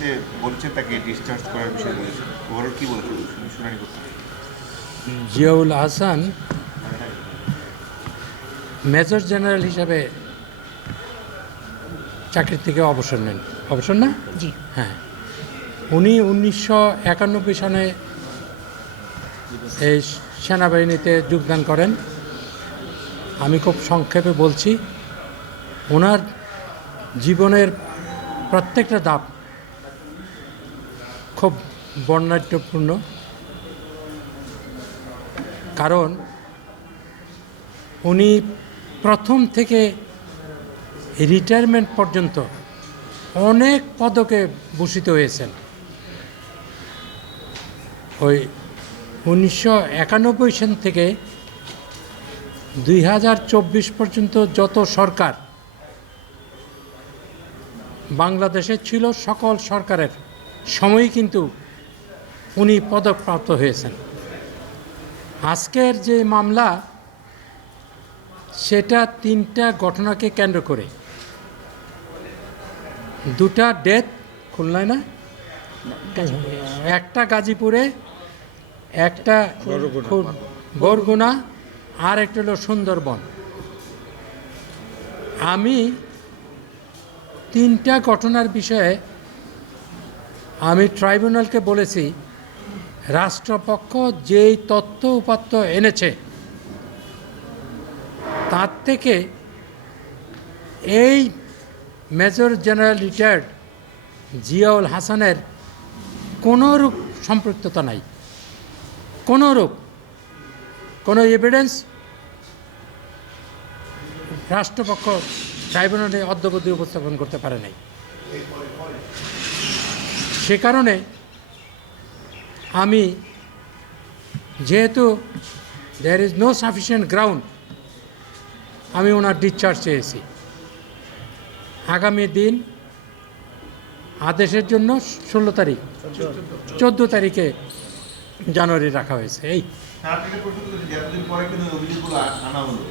শুনানিতে বলেছেন, তাকে ডিসচার্জ করার বিষয়ে বলেছেন, ওভারঅল কী বলেছেন শুনানি করতে? জিয়াউল হাসান মেজর জেনারেল হিসাবে চাকরি থেকে অবসর নেন। অবসর না? জি। হ্যাঁ, উনি 1991 সালে এই সেনাবাহিনীতে যোগদান করেন। আমি খুব সংক্ষেপে বলছি, ওনার জীবনের প্রত্যেকটা ধাপ খুব বর্ণাঢ্যপূর্ণ, কারণ উনি প্রথম থেকে রিটায়ারমেন্ট পর্যন্ত অনেক পদকে ভূষিত হয়েছেন। ওই 1991 সাল থেকে 2024 পর্যন্ত যত সরকার বাংলাদেশে ছিল, সকল সরকারের সময়ই কিন্তু উনি পদকপ্রাপ্ত হয়েছেন। আজকের যে মামলা, সেটা 3টা ঘটনাকে কেন্দ্র করে। 2টা ডেথ খুলনায় না, একটা গাজীপুরে, একটা বরগুনা, আর একটা হলো সুন্দরবন। আমি 3টা ঘটনার বিষয়ে আমি ট্রাইব্যুনালকে বলেছি, রাষ্ট্রপক্ষ যেই তথ্য উপাত্ত এনেছে তার থেকে এই মেজর জেনারেল রিটায়ার্ড জিয়াউল হাসানের কোনোরূপ সম্পৃক্ততা নাই, কোনোরূপ কোনো এভিডেন্স রাষ্ট্রপক্ষ ট্রাইব্যুনালে অদ্যাবধি উপস্থাপন করতে পারে নাই। সে কারণে আমি, যেহেতু there is no sufficient ground, আমি ওনার ডিসচার্জ চেয়েছি। আগামী দিন আদেশের জন্য 16 তারিখ 14 তারিখে জানুয়ারি রাখা হয়েছে। এই এতদিন পরে কিন্তু অভিযোগগুলো আনা হলো,